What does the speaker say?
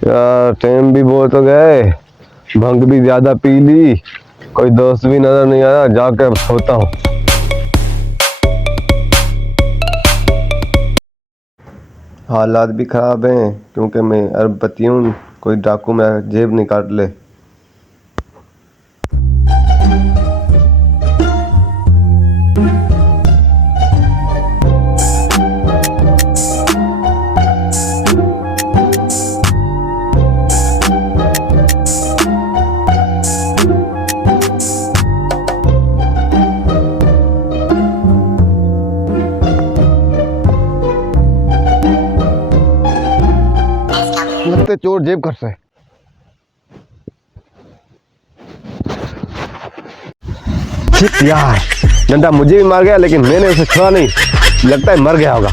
यार टाइम भी बहुत हो गए, भंग भी ज्यादा पी ली, कोई दोस्त भी नजर नहीं आया, जाके अब सोता हूँ। हालात भी खराब हैं क्योंकि मैं अरबपति हूँ, कोई डाकू मेरा जेब नहीं काट ले। लगते चोर जेब कर से। यार डंडा मुझे भी मार गया, लेकिन मैंने उसे छोड़ा नहीं, लगता है मर गया होगा।